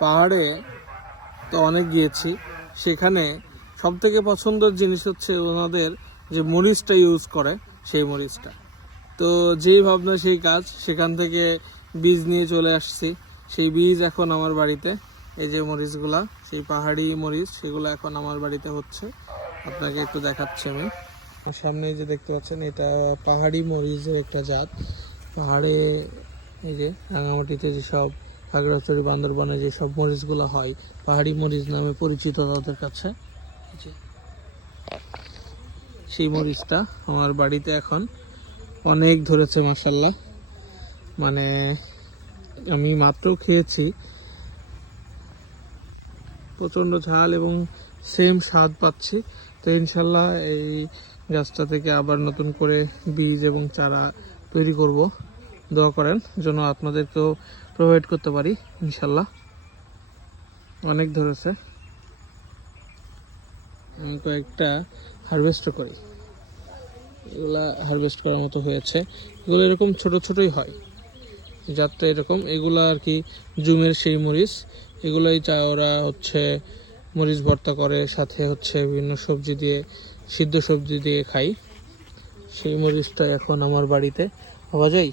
পাহাড়ে তো অনেক গিয়েছি, সেখানে সবথেকে পছন্দের জিনিস হচ্ছে ওনাদের যে মরিচটা ইউজ করে, সেই মরিচটা। তো যেই ভাবনা সেই কাজ, সেখান থেকে বীজ নিয়ে চলে আসছি। সেই বীজ এখন আমার বাড়িতে, এই যে মরিচগুলা, সেই পাহাড়ি মরিচ, সেগুলো এখন আমার বাড়িতে হচ্ছে। আপনাকে একটু দেখাচ্ছি আমি। আমার সামনে এই যে দেখতে পাচ্ছেন, এটা পাহাড়ি মরিচের একটা জাত। পাহাড়ে এই যে রাঙামাটিতে যেসব, খাগড়াছড়ি, বান্দরবানে যেসব মরিচগুলো হয়, পাহাড়ি মরিচ নামে পরিচিত তাদের কাছে। এই যে সেই মরিচটা আমার বাড়িতে এখন অনেক ধরেছে মাশাআল্লাহ। মানে আমি মাত্র খেয়েছি, প্রচণ্ড ঝাল এবং সেম স্বাদ পাচ্ছি। তো ইনশাল্লাহ এই গাছটা থেকে আবার নতুন করে বীজ এবং চারা তৈরি করব। দোয়া করেন যেন আপনাদেরকেও প্রোভাইড করতে পারি ইনশাল্লাহ। অনেক ধরেছে, আমি কয়েকটা হারভেস্ট করি, এগুলা হারভেস্ট করার মতো হয়েছে। এগুলো এরকম ছোট ছোটই হয়, জাতটা এরকম। এগুলো আর কি জুমের সেই মরিচ, এগুলোই ওরা হচ্ছে মরিচ ভর্তা করে, সাথে হচ্ছে বিভিন্ন সবজি দিয়ে, সিদ্ধ সবজি দিয়ে খাই। সেই মরিচটা এখন আমার বাড়িতে পাওয়া যায়।